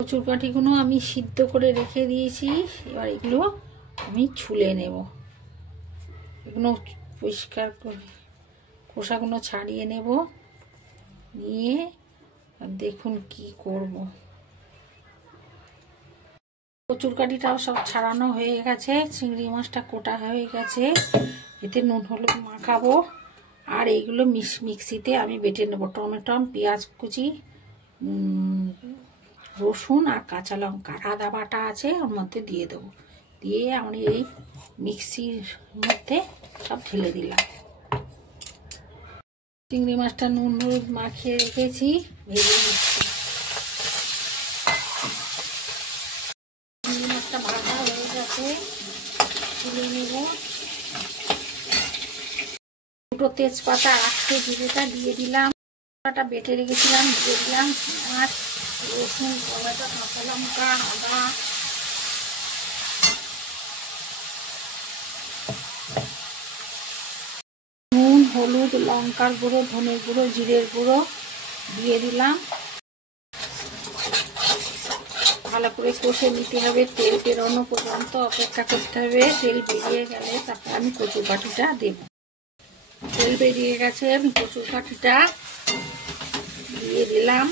কচুরকাঠিগুলো আমি সিদ্ধ করে রেখে দিয়েছি। এবার এগুলো আমি ছুলে নেব। এগুলো পরিষ্কার করে খোসাগুলো ছাড়িয়ে নেব। নিয়ে দেখুন কি করব। কচুরকাঠিটাও সব ছাড়ানো হয়ে গেছে। চিংড়ি মাছটা কোটা হয়ে গেছে। এতে নুন হলুদ মাখাবো। আর এইগুলো মিক্সিতে আমি বেটে নেব। টমেটো, পেঁয়াজ কুচি, রসুন আর কাঁচা লঙ্কা, আদা বাটা আছে ওর মধ্যে দিয়ে দেবো। দিয়ে আমি এই মিক্সির মধ্যে সব ঢেলে দিলাম। চিংড়ি মাছটা নুন হলুদ মাখিয়ে রেখেছি, ভেজে দিচ্ছি। চিংড়ি মাছটা ভাজা হয়ে গেছে, তুলে নেব। দুটো তেজপাতা, 8টে জিরেটা দিয়ে দিলাম। বেটে রেখেছিলাম দিয়ে দিলাম। পেঁয়াজ, রসুন, টমেটো, কাঁচা লঙ্কা, আদা, নুন হলুদ লঙ্কার গুঁড়ো, ধনের গুঁড়ো, জিরের গুঁড়ো দিয়ে দিলাম। ভালো করে কষে নিতে হবে। তেল বেরোনো পর্যন্ত অপেক্ষা করতে হবে। তেল বেরিয়ে গেলে তারপর আমি কচুরকাঠিটা দেব। তেল বেরিয়ে গেছে, আমি কচুরকাঠিটা দিয়ে দিলাম।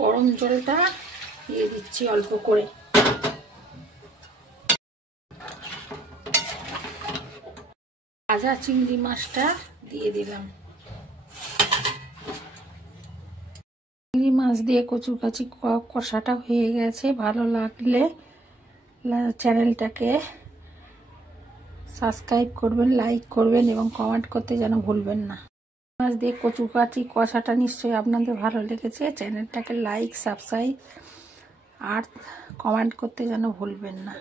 গরম জলটা দিয়ে দিচ্ছি অল্প করে। ভাজা চিংড়ি মাছটা দিয়ে দিলাম। চিংড়ি মাছ দিয়ে কচুরকাঠি কষাটা হয়ে গেছে। ভালো লাগলে চ্যানেলটাকে সাবস্ক্রাইব করবেন, লাইক করবেন এবং কমেন্ট করতে যেন ভুলবেন না। মাছ দিয়ে কচুরকাঠি কষাটা নিশ্চয়ই আপনাদের ভালো লেগেছে। চ্যানেলটাকে লাইক, সাবস্ক্রাইব আর কমেন্ট করতে যেন ভুলবেন না।